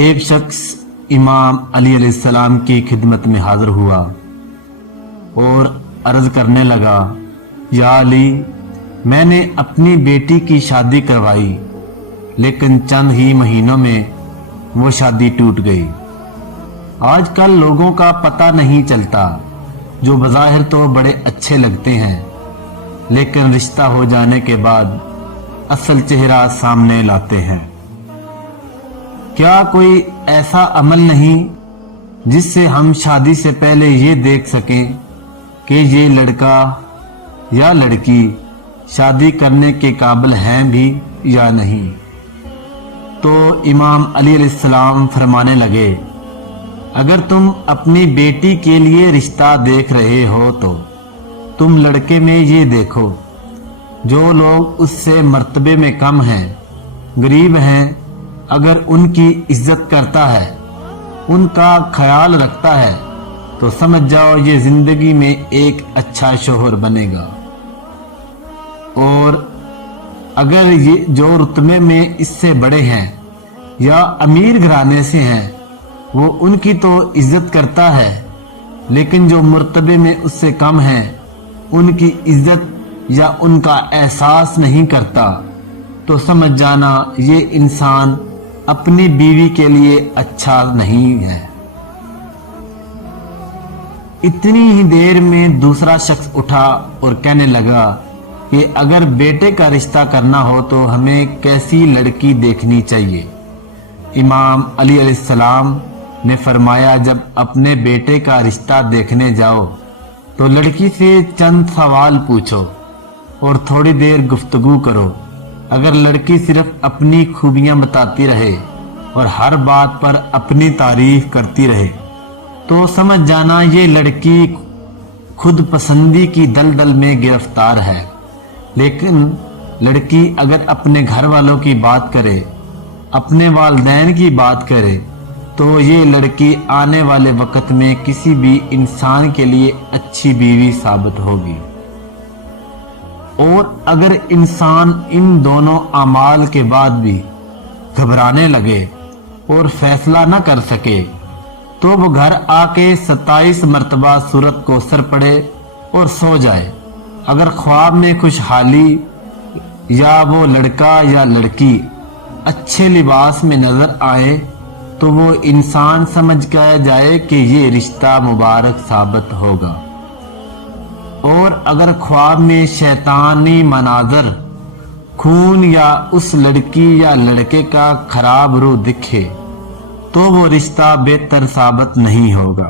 ایک شخص امام علی علیہ السلام کی خدمت میں حاضر ہوا اور عرض کرنے لگا، یا علی، میں نے اپنی بیٹی کی شادی کروائی لیکن چند ہی مہینوں میں وہ شادی ٹوٹ گئی۔ آج کل لوگوں کا پتہ نہیں چلتا، جو بظاہر تو بڑے اچھے لگتے ہیں لیکن رشتہ ہو جانے کے بعد اصل چہرہ سامنے لاتے ہیں۔ کیا کوئی ایسا عمل نہیں جس سے ہم شادی سے پہلے یہ دیکھ سکیں کہ یہ لڑکا یا لڑکی شادی کرنے کے قابل ہیں بھی یا نہیں؟ تو امام علی علیہ السلام فرمانے لگے، اگر تم اپنی بیٹی کے لیے رشتہ دیکھ رہے ہو تو تم لڑکے میں یہ دیکھو، جو لوگ اس سے مرتبے میں کم ہیں، غریب ہیں، اگر ان کی عزت کرتا ہے، ان کا خیال رکھتا ہے تو سمجھ جاؤ یہ زندگی میں ایک اچھا شوہر بنے گا۔ اور اگر یہ جو رتبے میں اس سے بڑے ہیں یا امیر گھرانے سے ہیں، وہ ان کی تو عزت کرتا ہے، لیکن جو مرتبے میں اس سے کم ہیں ان کی عزت یا ان کا احساس نہیں کرتا، تو سمجھ جانا یہ انسان اپنی بیوی کے لیے اچھا نہیں ہے۔ اتنی ہی دیر میں دوسرا شخص اٹھا اور کہنے لگا کہ اگر بیٹے کا رشتہ کرنا ہو تو ہمیں کیسی لڑکی دیکھنی چاہیے؟ امام علی علیہ السلام نے فرمایا، جب اپنے بیٹے کا رشتہ دیکھنے جاؤ تو لڑکی سے چند سوال پوچھو اور تھوڑی دیر گفتگو کرو۔ اگر لڑکی صرف اپنی خوبیاں بتاتی رہے اور ہر بات پر اپنی تعریف کرتی رہے تو سمجھ جانا یہ لڑکی خود پسندی کی دلدل میں گرفتار ہے۔ لیکن لڑکی اگر اپنے گھر والوں کی بات کرے، اپنے والدین کی بات کرے، تو یہ لڑکی آنے والے وقت میں کسی بھی انسان کے لیے اچھی بیوی ثابت ہوگی۔ اور اگر انسان ان دونوں اعمال کے بعد بھی گھبرانے لگے اور فیصلہ نہ کر سکے تو وہ گھر آ کے 27 مرتبہ سورت کو سر پڑے اور سو جائے۔ اگر خواب میں خوشحالی یا وہ لڑکا یا لڑکی اچھے لباس میں نظر آئے تو وہ انسان سمجھ کے جائے کہ یہ رشتہ مبارک ثابت ہوگا۔ اور اگر خواب میں شیطانی مناظر، خون یا اس لڑکی یا لڑکے کا خراب روح دکھے تو وہ رشتہ بہتر ثابت نہیں ہوگا۔